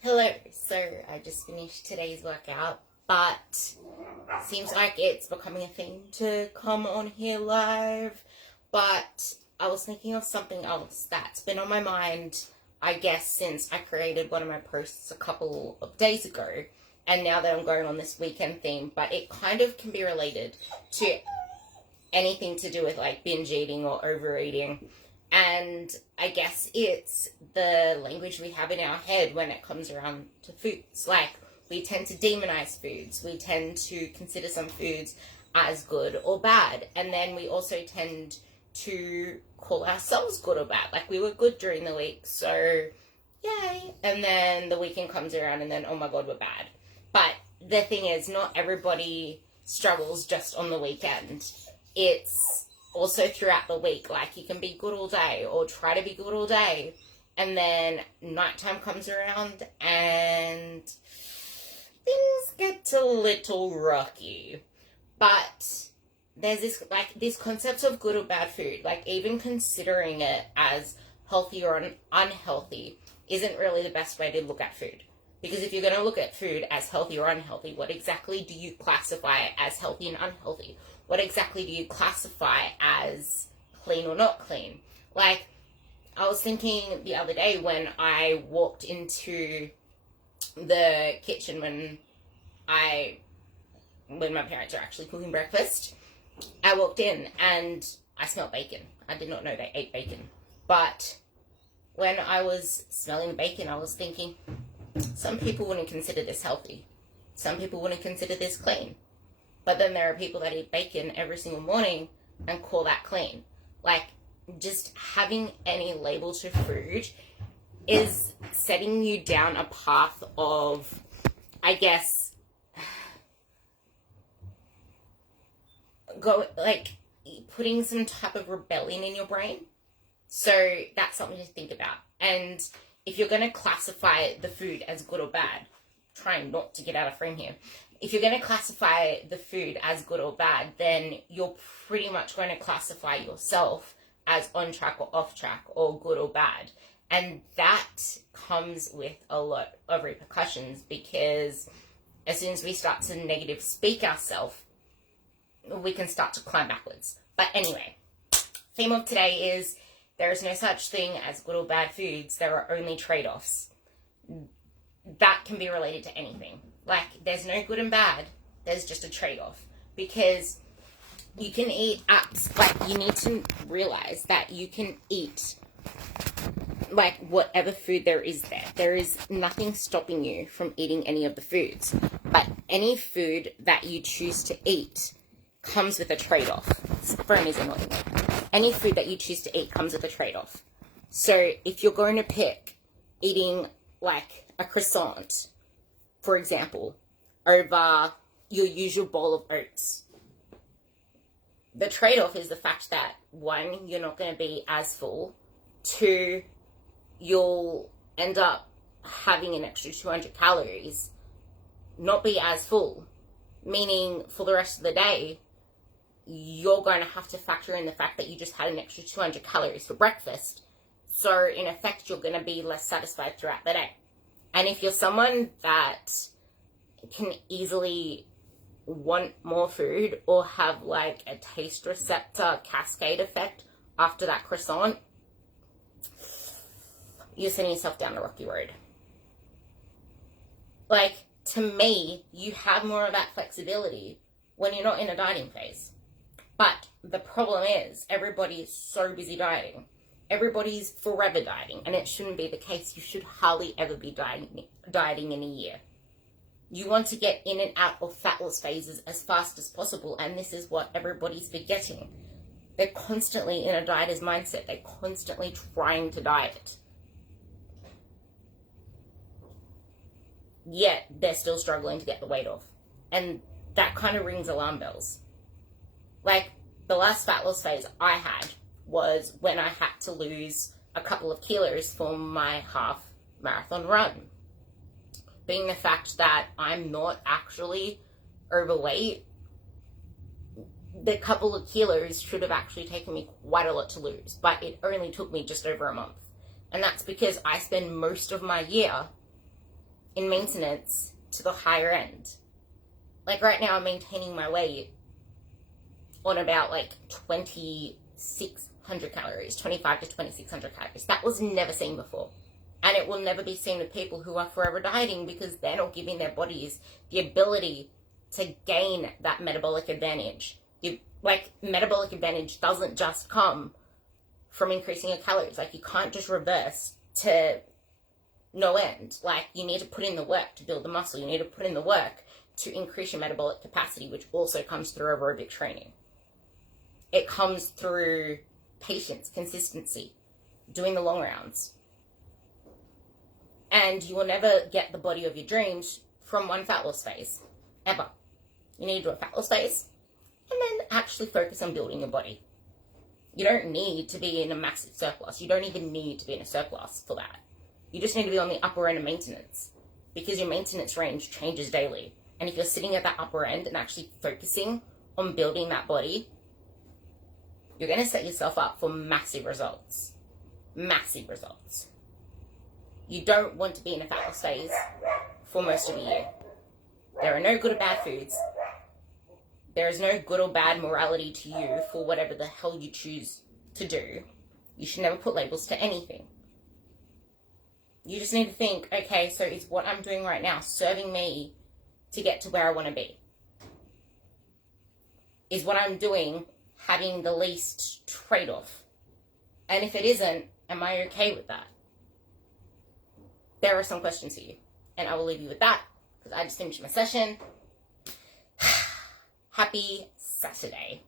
Hello, so I just finished today's workout, but seems like it's becoming a thing to come on here live. But I was thinking of something else that's been on my mind, I guess, since I created one of my posts a couple of days ago, and now that I'm going on this weekend theme, but it kind of can be related to anything to do with like binge eating or overeating. And I guess it's the language we have in our head when it comes around to foods. Like, we tend to demonize foods. We tend to consider some foods as good or bad. And then we also tend to call ourselves good or bad. Like, we were good during the week, so yay. And then the weekend comes around and then, oh my God, we're bad. But the thing is, not everybody struggles just on the weekend. It's also throughout the week. Like, you can be good all day or try to be good all day, and then nighttime comes around and things get a little rocky. But there's this concept of good or bad food. Like, even considering it as healthy or unhealthy isn't really the best way to look at food. Because if you're going to look at food as healthy or unhealthy, what exactly do you classify as healthy and unhealthy? What exactly do you classify as clean or not clean? Like, I was thinking the other day when I walked into the kitchen when my parents are actually cooking breakfast, I walked in and I smelled bacon. I did not know they ate bacon. But when I was smelling the bacon, I was thinking, some people wouldn't consider this healthy. Some people wouldn't consider this clean. But then there are people that eat bacon every single morning and call that clean. Like, just having any label to food is setting you down a path of, I guess, putting some type of rebellion in your brain. So that's something to think about. And if you're going to classify the food as good or bad, trying not to get out of frame here, if you're going to classify the food as good or bad, then you're pretty much going to classify yourself as on track or off track or good or bad. And that comes with a lot of repercussions, because as soon as we start to negative speak ourselves, we can start to climb backwards. But anyway, theme of today is there is no such thing as good or bad foods. There are only trade-offs. That can be related to anything. Like, there's no good and bad. There's just a trade-off. Because you can eat apps. Like, you need to realize that you can eat, like, whatever food there is there. There is nothing stopping you from eating any of the foods. But any food that you choose to eat comes with a trade-off. Phone is annoying me. Any food that you choose to eat comes with a trade-off. So, if you're going to pick eating, like, a croissant, for example, over your usual bowl of oats, the trade-off is the fact that, one, you're not going to be as full. Two, you'll end up having an extra 200 calories, not be as full, meaning for the rest of the day, you're going to have to factor in the fact that you just had an extra 200 calories for breakfast. So, in effect, you're going to be less satisfied throughout the day. And if you're someone that can easily want more food or have like a taste receptor cascade effect after that croissant, you're sending yourself down a rocky road. Like, to me, you have more of that flexibility when you're not in a dieting phase. But the problem is, everybody is so busy dieting. Everybody's forever dieting, and it shouldn't be the case. You should hardly ever be dieting in a year. You want to get in and out of fat loss phases as fast as possible, and this is what everybody's forgetting. They're constantly in a dieter's mindset. They're constantly trying to diet. Yet, they're still struggling to get the weight off. And that kind of rings alarm bells. Like, the last fat loss phase I had was when I had to lose a couple of kilos for my half marathon run. Being the fact that I'm not actually overweight, the couple of kilos should have actually taken me quite a lot to lose, but it only took me just over a month. And that's because I spend most of my year in maintenance to the higher end. Like right now, I'm maintaining my weight on about like 2,600 calories, 25 to 2,600 calories. That was never seen before. And it will never be seen with people who are forever dieting because they're not giving their bodies the ability to gain that metabolic advantage. Metabolic advantage doesn't just come from increasing your calories. Like, you can't just reverse to no end. Like, you need to put in the work to build the muscle. You need to put in the work to increase your metabolic capacity, which also comes through aerobic training. It comes through patience, consistency, doing the long rounds. And you will never get the body of your dreams from one fat loss phase, ever. You need to do a fat loss phase and then actually focus on building your body. You don't need to be in a massive surplus. You don't even need to be in a surplus for that. You just need to be on the upper end of maintenance, because your maintenance range changes daily. And if you're sitting at that upper end and actually focusing on building that body, you're going to set yourself up for massive results. Massive results. You don't want to be in a fat loss phase for most of the year. There are no good or bad foods. There is no good or bad morality to you for whatever the hell you choose to do. You should never put labels to anything. You just need to think, okay, so is what I'm doing right now serving me to get to where I want to be? Is what I'm doing having the least trade-off? And if it isn't, am I okay with that? There are some questions for you. And I will leave you with that, because I just finished my session. Happy Saturday.